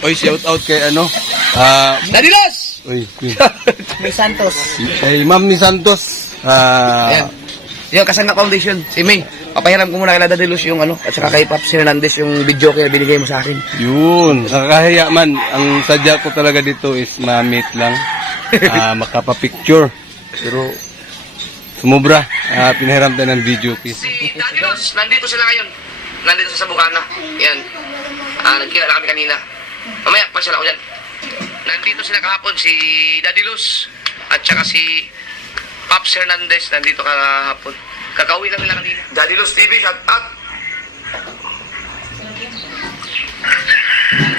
Oy, shout out kay ano? Daddy Los! Oy, May Santos. kay Ma'am ni Santos. Ayan. Yung Kasangga Foundation, si May. Papahiram ko muna kay Daddy Los yung ano, at saka kay Pops Hernandez yung video kaya binigay mo sa akin. Yun, nakakahiya man. Ang sadya ko talaga dito is ma-meet lang. Makapapicture. Pero, sumubra. Pinahiram tayo ng video piece. Si Daddy Los, nandito sila ngayon. Nandito sa Bukana. Yan. Nagkilala kami kanina. Mamaya, pasyala ko dyan. Nandito sila kahapon, si Daddy Los at saka si Pops Hernandez. Nandito kahapon. Kakauwi lang nila kanina. Daddy Los TV, shout out!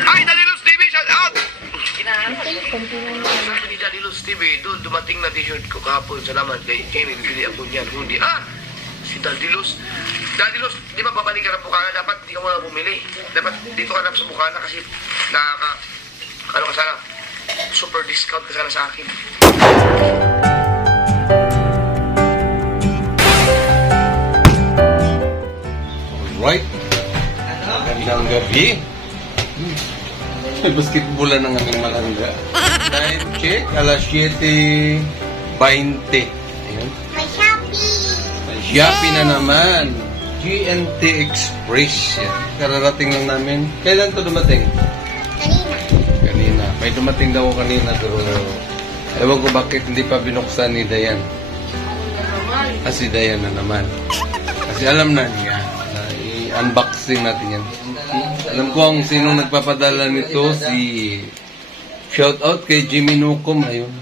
Hi, Daddy Los TV, shout out! Sabi ni Daddy Los TV, doon dumating na t-shirt ko kahapon. Salamat kay Kenny, bili ako niyan. Hindi, si Daddy Los. Daddy Los, di ba babalik ka ng Bukana? Dapat di ka muna bumili. Dapat dito ka na sa Bukana kasi ano ka sana, super discount ka sana sa akin. Alright. Magandang gabi. May basketballan ng aming malangga. Time check, alas 7:20. Ayan. May Shopee. May Shopee na naman. GNT Express. Yan. Kararating lang namin. Kailan to dumating? Kanina. Kanina. May dumating daw kanina pero ewan ko bakit hindi pa binuksan ni Dayan. Si Dayan na naman. Kasi alam na niya na i-unboxing natin yan. Alam ko ang sinong nagpapadala nito, si shout out kay Jimmy Nucom. Ayun.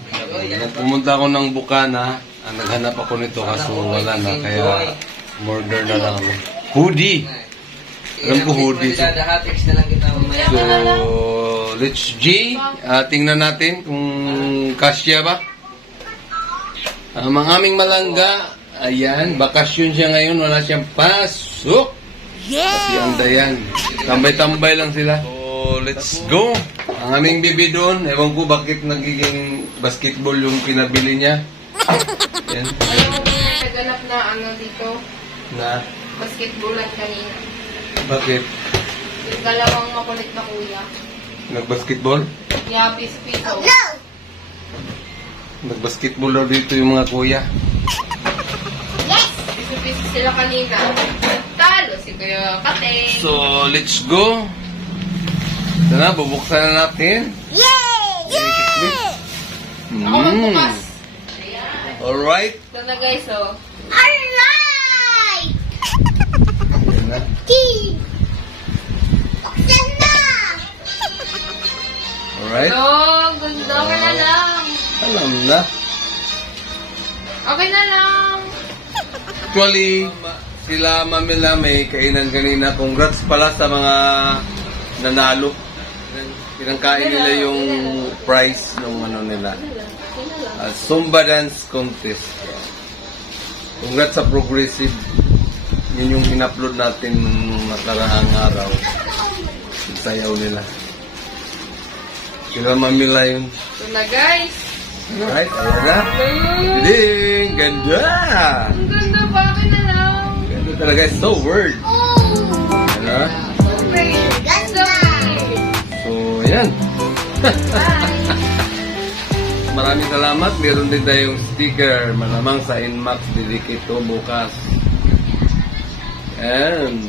Nung pumunta ako ng Bukana, naghanap ako nito kaso wala na. Kaya order na lang ako. Hoodie. Alam ko hoodie. So, let's G. Tingnan natin kung kasya ba. Ang aming malangga, ayan, bakasyon siya ngayon, wala siyang pasok. Kasi ang Dayan, tambay-tambay lang sila. So, let's go. Ang aming bibi doon, ewan ko bakit nagiging basketball yung pinabili niya. Ayan. Naganap na ano dito, Na, basketballan kanina. bakit? Yung dalawang makulit na kuya. Nagbasketball? Yapis piso. Nagbasketball daw dito yung mga kuya. Piso-piso sila kanina. Talo si Kuya Kate. So, let's go. Ito na, bubuksan na natin. Yay! Ako magbukas. Alright. Ito na guys, oh. Alright! Ayan na. Buksan na! Alright. Oh, ganda. Okay na lang. Alam na. Okay na lang. Actually, sila Mamila may kainan kanina. Congrats pala sa mga nanalo. Pinangkain nila yung prize ng ano nila. Zumba Dance Contest. Congrats sa Progressive. Yun yung in-upload natin nung nakaraang araw. Sayaw nila. Sila Mamila yun. Ito na guys. Right, ayan na. Ding! Ganda! Ang ganda pa. Okay na lang. Ganda talaga. So word. Ayan na. So great. Ganda! So, ayan. Bye. Maraming salamat. Meron din tayong sticker. Malamang sa Inmax. Dedicate to bukas. And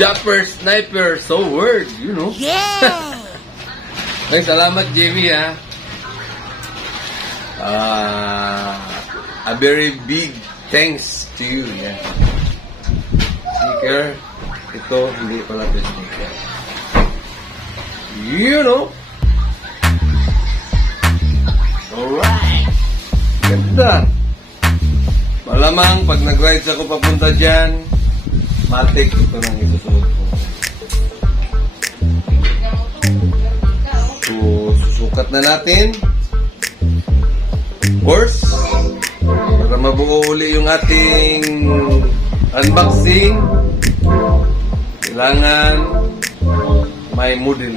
Jumper Sniper. So word. You know. Yeah! Ay, salamat, Jamie, ha. A very big thanks to you. Yeah. Sticker. Ito, hindi pala ito sticker. You know. Alright. Ganda. Malamang, pag nag-rides ako papunta dyan, matik ito nang isusuot ko. So, susukat na natin. Of course, para mabuo uli yung ating unboxing, kailangan may model.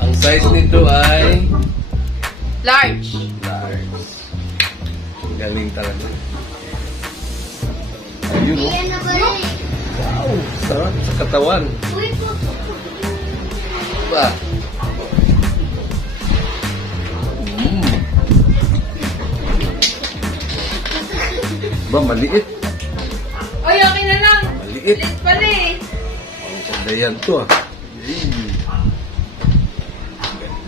Ang size nito ay Large. large. Galing talaga. Ayun, oh. Yan na ba rin? Wow, sarap sa katawan. Uy, Ba? Ba, maliit. Ay, okay na lang. Maliit. Liit pala eh. Ang kandayan to ah.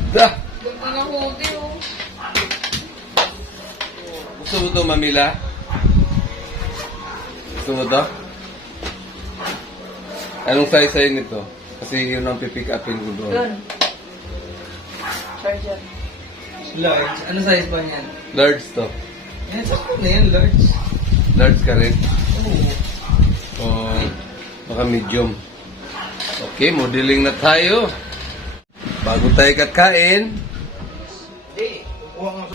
Ganda. Ganda ng hoodie oh. Gusto mo to, Mamila? Gusto mo to? Anong size sa'yo nito? Kasi yun ang pipick upin ko doon. Doon. Charger. Large. Ano size ba niyan? Large to. Yan, sakto na yan, large. Large ka rin. Oo. O baka medium. Okay, modeling na tayo. Bago tayo kakain,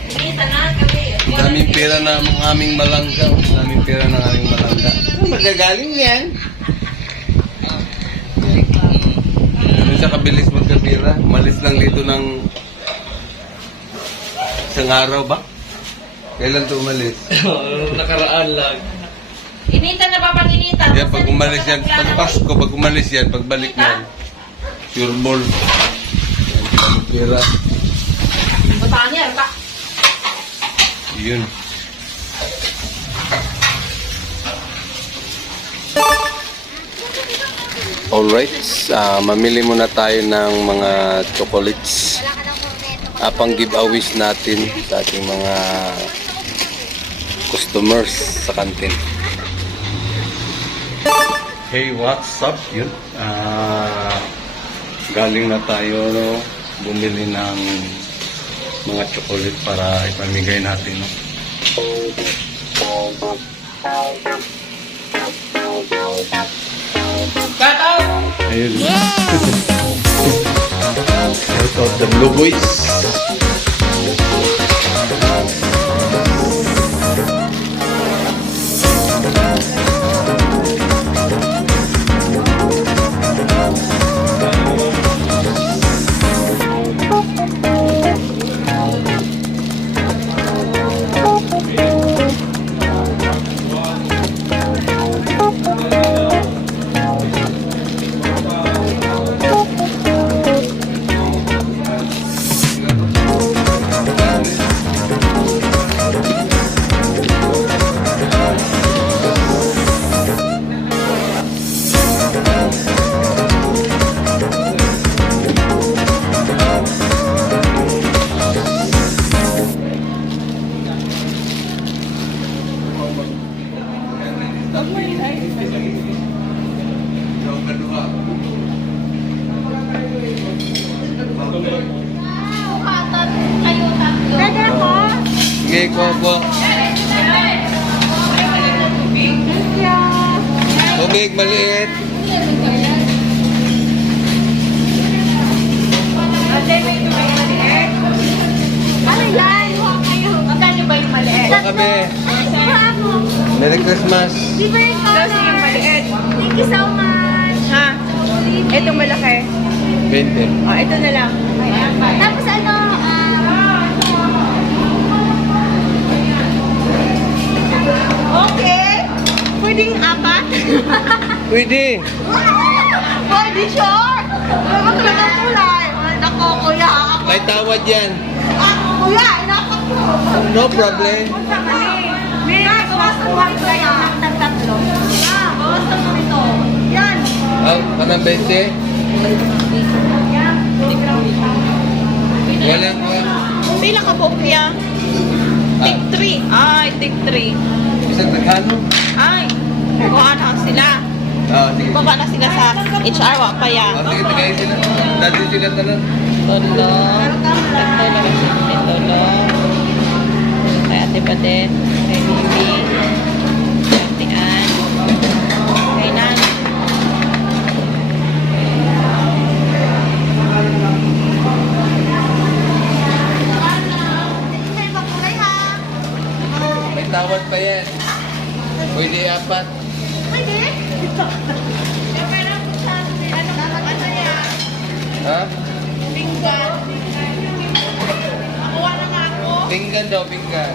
Minsan na kami. daming pera na ang aming malangga. Daming pera ng aming malangga. Magagaling yan. Ano siya kabilis magkapira? Umalis lang dito ng isang araw ba? Kailan to umalis? Nakaraan lang. Initan na ba pang initan? Yan, pag umalis yan, pag Pasko, pag umalis yan, pagbalik niyan, sure ball. Yan, pera. Bataan niya, ba? Yun. Alright, mamili muna tayo ng mga chocolates. Pang giveaways natin sa ating mga customers sa kantin. Hey, what's up? Yun. Galing na tayo bumili ng mga chocolate para ipamigay natin. No? Ayun. Shout out the Blue Boys. Pwede ako? Sige, Coco. Tubig, maliit. Ano yan? Magkano ba yung maliit? Baka kami. Merry Christmas. Libre ko na. Thank you so much. Ha? Itong malaki. 20. Oh, ito na lang. Tapos ano, okay. Pwedeng apat? Pwede. Pwede, sure. Ano talaga kulay? Nako, kuya. May tawad yan. Kuya, inakot mo. No problem. May bawas ng one kaya. Tatlo. Bawas ng ito. Yan. Kanang 20? Walang Pila ka po, kuya? Take 3. Ay, take 3. isang taghano? Ay, kuha na sila. Sige. Baba na sila sa HR, wa pa yan. Sige, tagayin sila. Dati sila tanan. Tolo. Tolo. Kay Ate Badet. Kay Bibi. Kay Ate Ann. Kay Nan. May tawad pa yan. Pwede apat. Pwede? Ha? Pinggan. Nakuha na nga ako. Pinggan daw, pinggan.